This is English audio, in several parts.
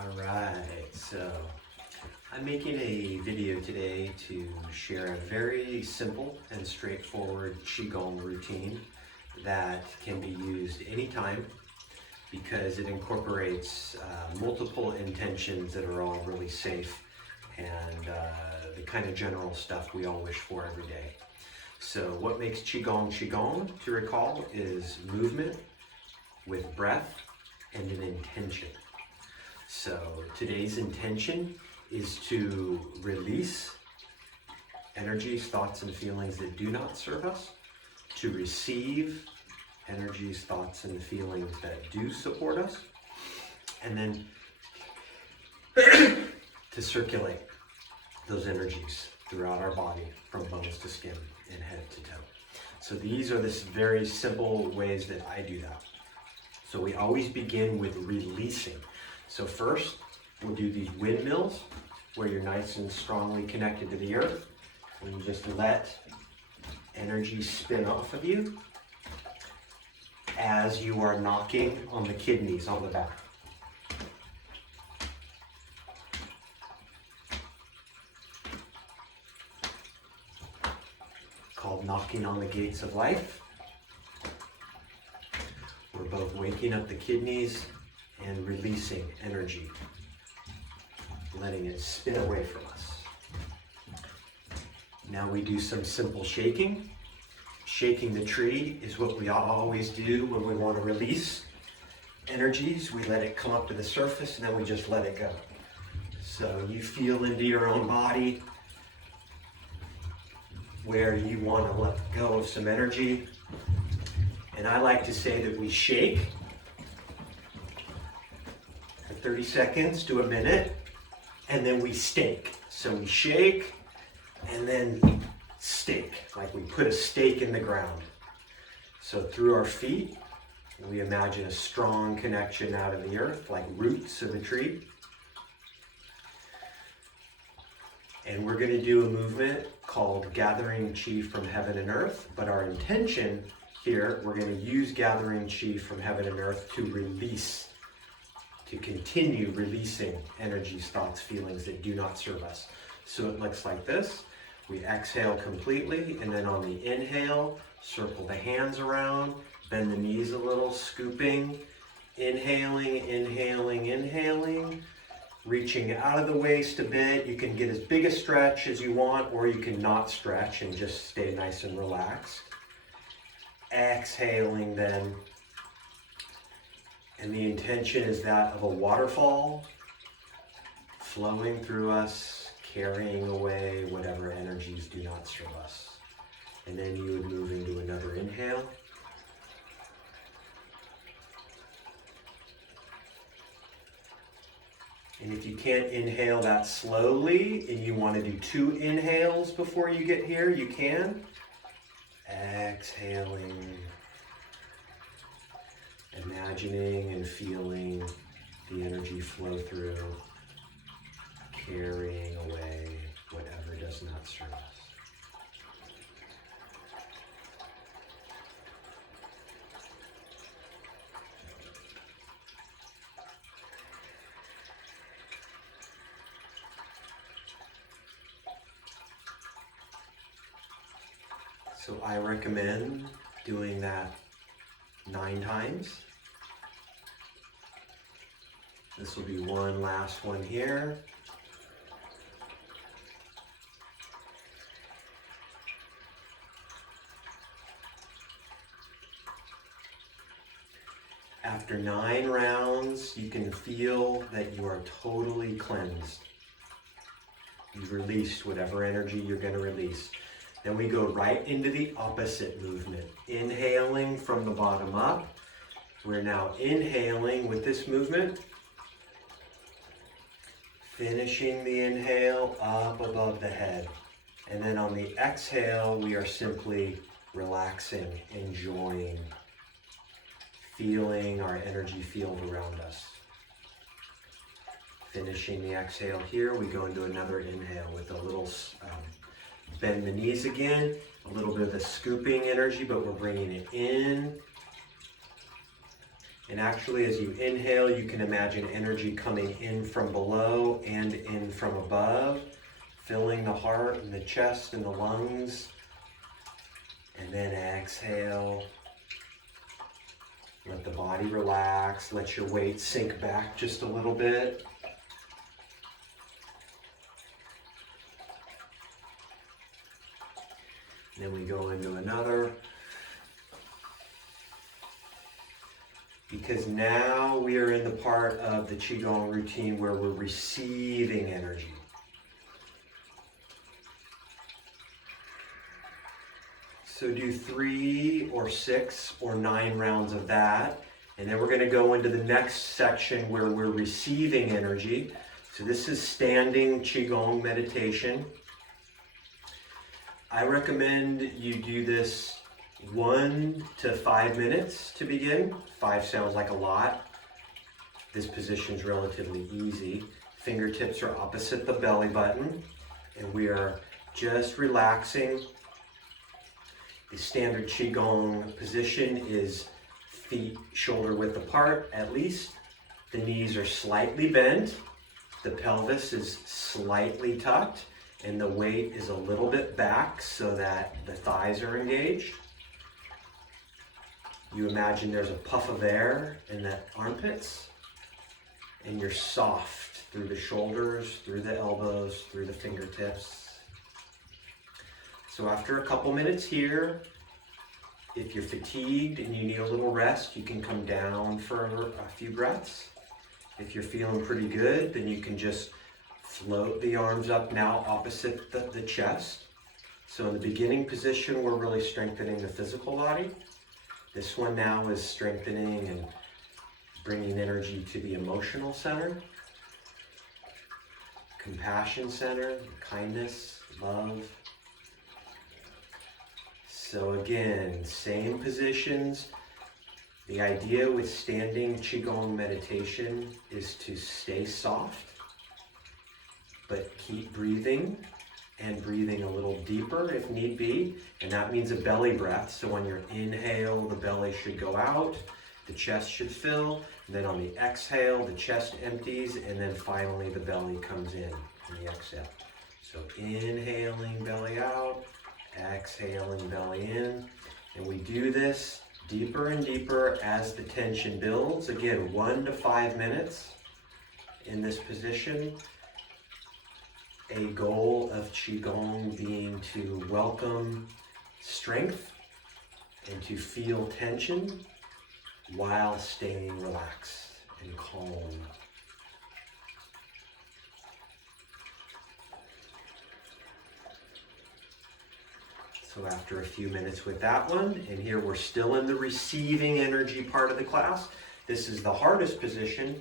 Alright, so I'm making a video today to share a very simple and straightforward Qigong routine that can be used anytime because it incorporates multiple intentions that are all really safe and the kind of general stuff we all wish for every day. So what makes Qigong Qigong, to recall, is movement with breath and an intention. So today's intention is to release energies, thoughts, and feelings that do not serve us, to receive energies, thoughts, and feelings that do support us, and then to circulate those energies throughout our body from bones to skin and head to toe. So these are the very simple ways that I do that. So we always begin with releasing. So first, we'll do these windmills where you're nice and strongly connected to the earth. And you just let energy spin off of you as you are knocking on the kidneys on the back. Called knocking on the gates of life. We're both waking up the kidneys and releasing energy, letting it spin away from us. Now we do some simple shaking. Shaking the tree is what we always do when we want to release energies. We let it come up to the surface and then we just let it go. So you feel into your own body where you want to let go of some energy. And I like to say that we shake for 30 seconds to a minute, and then we stake. So we shake and then stake, like we put a stake in the ground. So through our feet, we imagine a strong connection out of the earth, like roots of a tree. And we're going to do a movement called gathering chi from heaven and earth, but our intention here, we're going to use gathering chi from heaven and earth to release, to continue releasing energies, thoughts, feelings that do not serve us. So it looks like this. We exhale completely, and then on the inhale, circle the hands around, bend the knees a little, scooping, inhaling, inhaling, inhaling, reaching out of the waist a bit. You can get as big a stretch as you want, or you can not stretch and just stay nice and relaxed. Exhaling then, and the intention is that of a waterfall flowing through us, carrying away whatever energies do not serve us. And then you would move into another inhale. And if you can't inhale that slowly and you want to do 2 inhales before you get here, you can. Exhaling, imagining and feeling the energy flow through, carrying away whatever does not serve us. So I recommend doing that 9 times. This will be one last one here. After 9 rounds, you can feel that you are totally cleansed. You've released whatever energy you're going to release. Then we go right into the opposite movement. Inhaling from the bottom up. We're now inhaling with this movement. Finishing the inhale up above the head. And then on the exhale, we are simply relaxing, enjoying, feeling our energy field around us. Finishing the exhale here, we go into another inhale with a little bend the knees again, a little bit of the scooping energy, but we're bringing it in And actually, as you inhale, you can imagine energy coming in from below and in from above, filling the heart and the chest and the lungs. And then exhale. Let the body relax. Let your weight sink back just a little bit. And then we go into another. Because now we are in the part of the Qigong routine where we're receiving energy. So do 3 or 6 or 9 rounds of that. And then we're going to go into the next section where we're receiving energy. So this is standing Qigong meditation. I recommend you do this 1 to 5 minutes to begin. 5 sounds like a lot. This position is relatively easy. Fingertips are opposite the belly button, and we are just relaxing. The standard Qigong position is feet shoulder width apart at least. The knees are slightly bent. The pelvis is slightly tucked, and the weight is a little bit back so that the thighs are engaged. You imagine there's a puff of air in the armpits, and you're soft through the shoulders, through the elbows, through the fingertips. So after a couple minutes here, if you're fatigued and you need a little rest, you can come down for a few breaths. If you're feeling pretty good, then you can just float the arms up now opposite the chest. So in the beginning position, we're really strengthening the physical body. This one now is strengthening and bringing energy to the emotional center, compassion center, kindness, love. So again, same positions. The idea with standing Qigong meditation is to stay soft, but keep breathing and breathing a little deeper if need be. And that means a belly breath. So on your inhale, the belly should go out, the chest should fill. And then on the exhale, the chest empties. And then finally the belly comes in the exhale. So inhaling, belly out, exhaling, belly in. And we do this deeper and deeper as the tension builds. Again, 1 to 5 minutes in this position. A goal of Qigong being to welcome strength and to feel tension while staying relaxed and calm. So after a few minutes with that one, and here we're still in the receiving energy part of the class. This is the hardest position.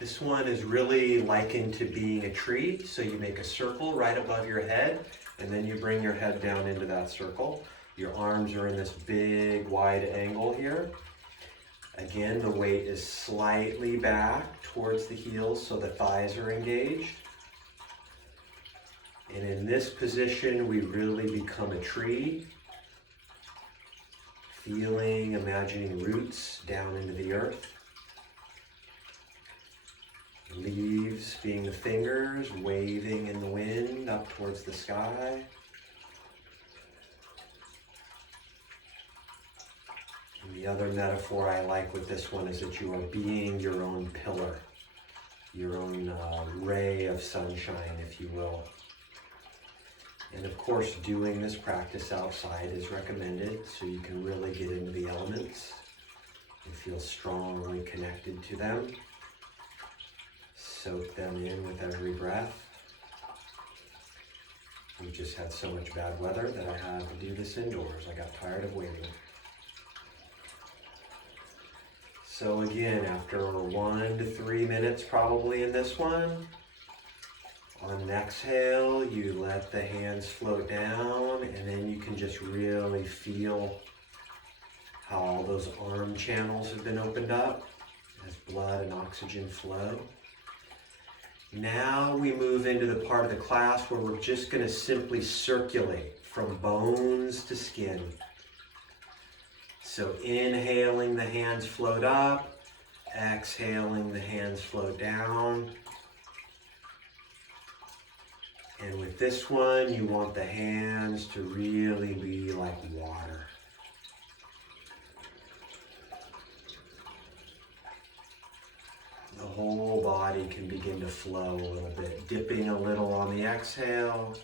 This one is really likened to being a tree. So you make a circle right above your head, and then you bring your head down into that circle. Your arms are in this big wide angle here. Again, the weight is slightly back towards the heels so the thighs are engaged. And in this position, we really become a tree, feeling, imagining roots down into the earth. Leaves being the fingers, waving in the wind up towards the sky. And the other metaphor I like with this one is that you are being your own pillar, your own ray of sunshine, if you will. And of course, doing this practice outside is recommended so you can really get into the elements and feel strongly connected to them. Soak them in with every breath. We've just had so much bad weather that I had to do this indoors. I got tired of waiting. So again, after 1 to 3 minutes probably in this one, on an exhale, you let the hands float down, and then you can just really feel how all those arm channels have been opened up as blood and oxygen flow. Now we move into the part of the class where we're just going to simply circulate from bones to skin. So inhaling, the hands float up. Exhaling, the hands float down. And with this one, you want the hands to really be like water. The whole body can begin to flow a little bit, dipping a little on the exhale,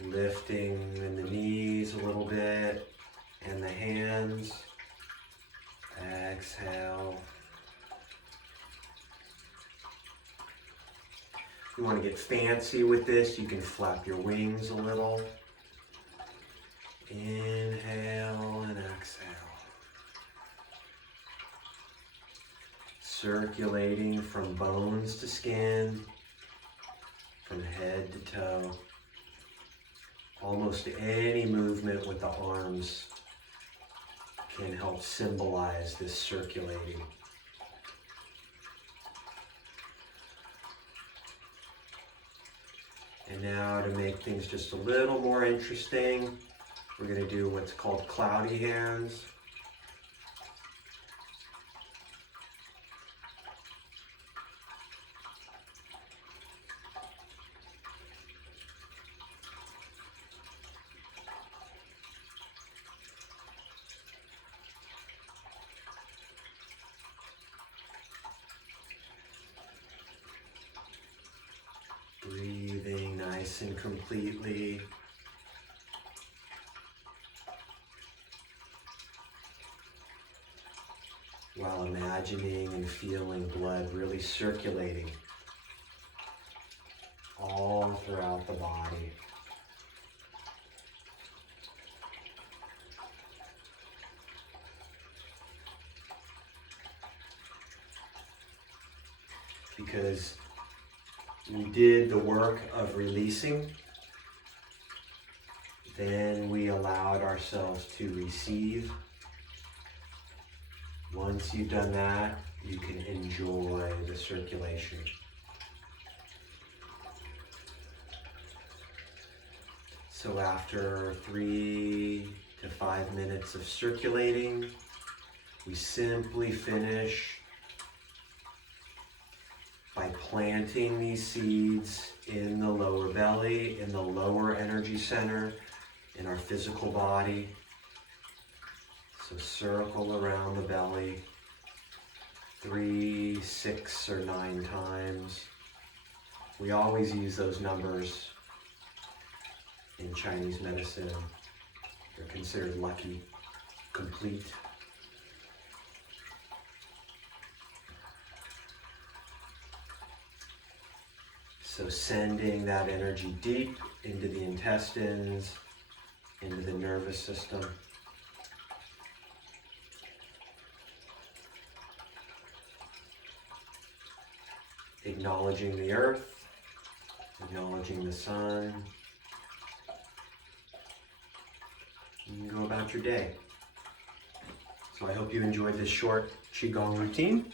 lifting in the knees a little bit, and the hands. Exhale. If you want to get fancy with this, you can flap your wings a little. Inhale and exhale. Circulating from bones to skin, from head to toe. Almost any movement with the arms can help symbolize this circulating. And now to make things just a little more interesting, we're going to do what's called cloudy hands. Breathing nice and completely. While imagining and feeling blood really circulating all throughout the body. Because we did the work of releasing, then we allowed ourselves to receive. Once you've done that, you can enjoy the circulation. So after 3 to 5 minutes of circulating, we simply finish by planting these seeds in the lower belly, in the lower energy center, in our physical body. So circle around the belly 3, 6, or 9 times. We always use those numbers in Chinese medicine. They're considered lucky, complete. So sending that energy deep into the intestines, into the nervous system. Acknowledging the earth, acknowledging the sun. You can go about your day. So I hope you enjoyed this short Qigong routine.